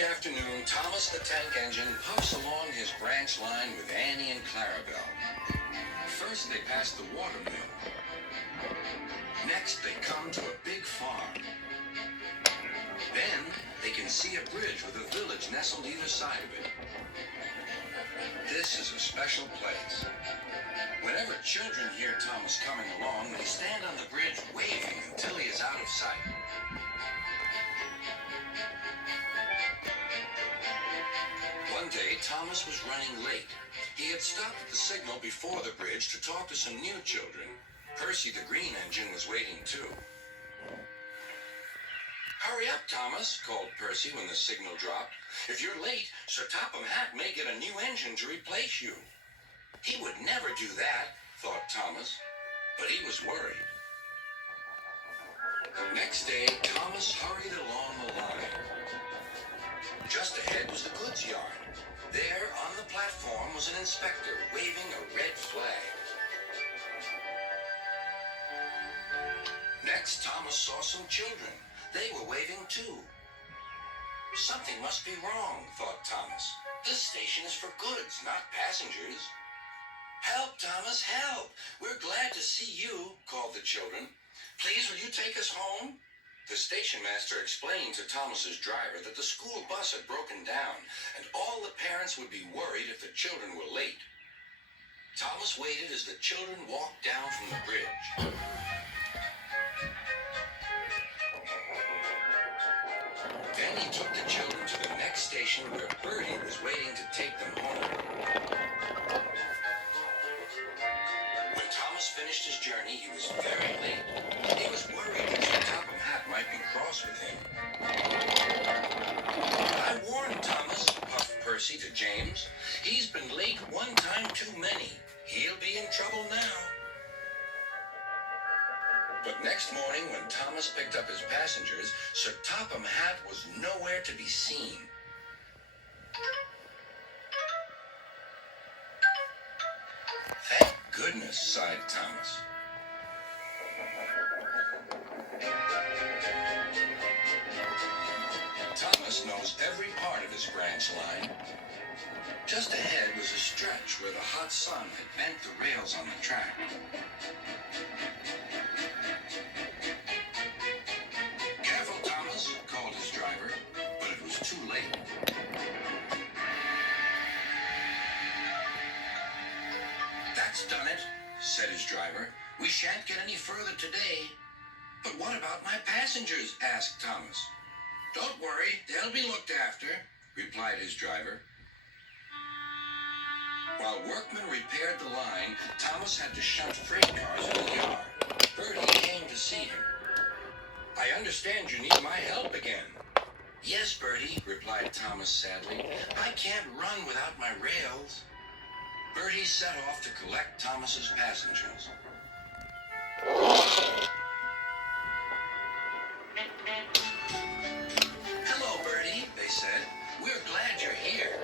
Every afternoon, Thomas the Tank Engine puffs along his branch line with Annie and Clarabelle. First, they pass the water mill. Next, they come to a big farm. Then, they can see a bridge with a village nestled either side of it. This is a special place. Whenever children hear Thomas coming along, they stand on the bridge waving until he is out of sight. One day, Thomas was running late. He had stopped at the signal before the bridge to talk to some new children. Percy the Green Engine was waiting too. "Hurry up, Thomas," called Percy when the signal dropped. "If you're late, Sir Topham Hatt may get a new engine to replace you." He would never do that, thought Thomas, but he was worried. Next day, Thomas hurried along the line. Just ahead was the goods yard. There, on the platform, was an inspector waving a red flag. Next, Thomas saw some children. They were waving too. Something must be wrong, thought Thomas. This station is for goods, not passengers. "Help, Thomas, help! We're glad to see you," called the children. "Please, will you take us home?" The station master explained to Thomas's driver that the school bus had broken down, and all the parents would be worried if the children were late. Thomas waited as the children walked down from the bridge. Then he took the children to the next station where Bertie was waiting to take them home. When Thomas finished his journey, he was very late. He was worried that Sir Topham Hatt might be cross with him. "I warned Thomas," puffed Percy to James. "He's been late one time too many. He'll be in trouble now." But next morning, when Thomas picked up his passengers, Sir Topham Hatt was nowhere to be seen. "Thank goodness," sighed Thomas. Thomas knows every part of his branch line. Just ahead was a stretch where the hot sun had bent the rails on the track. "Careful, Thomas," called his driver, but it was too late. "That's done it," said his driver. "We shan't get any further today." "But what about my passengers?" asked Thomas. "Don't worry, they'll be looked after," replied his driver. While workmen repaired the line, Thomas had to shunt freight cars in the yard. Bertie came to see him. "I understand you need my help again." "Yes, Bertie," replied Thomas sadly. "I can't run without my rails." Bertie set off to collect Thomas's passengers. "Hello, Bertie," they said. "We're glad you're here."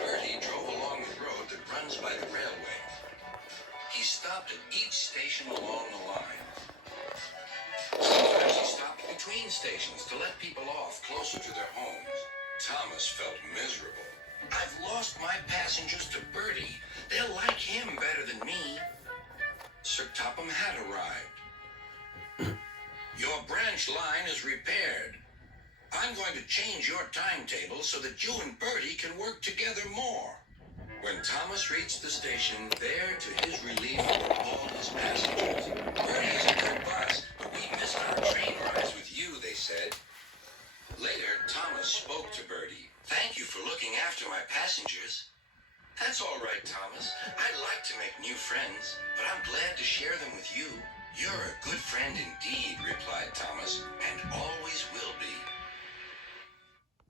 Bertie drove along the road that runs by the railway. He stopped at each station along the line. Sometimes he stopped between stations to let people off closer to their homes. Thomas felt miserable. "I've lost my passengers to Bertie. They'll like him better than me." Sir Topham Hatt arrived. "Your branch line is repaired. I'm going to change your timetable so that you and Bertie can work together more." When Thomas reached the station, there, to his relief, were all his passengers. "Bertie is a good bus, but we missed our train rides with you," they said. Later, Thomas spoke to Bertie. "Thank you for looking after my passengers." "That's all right, Thomas. I'd like to make new friends, but I'm glad to share them with you." "You're a good friend indeed," replied Thomas, "and always will be."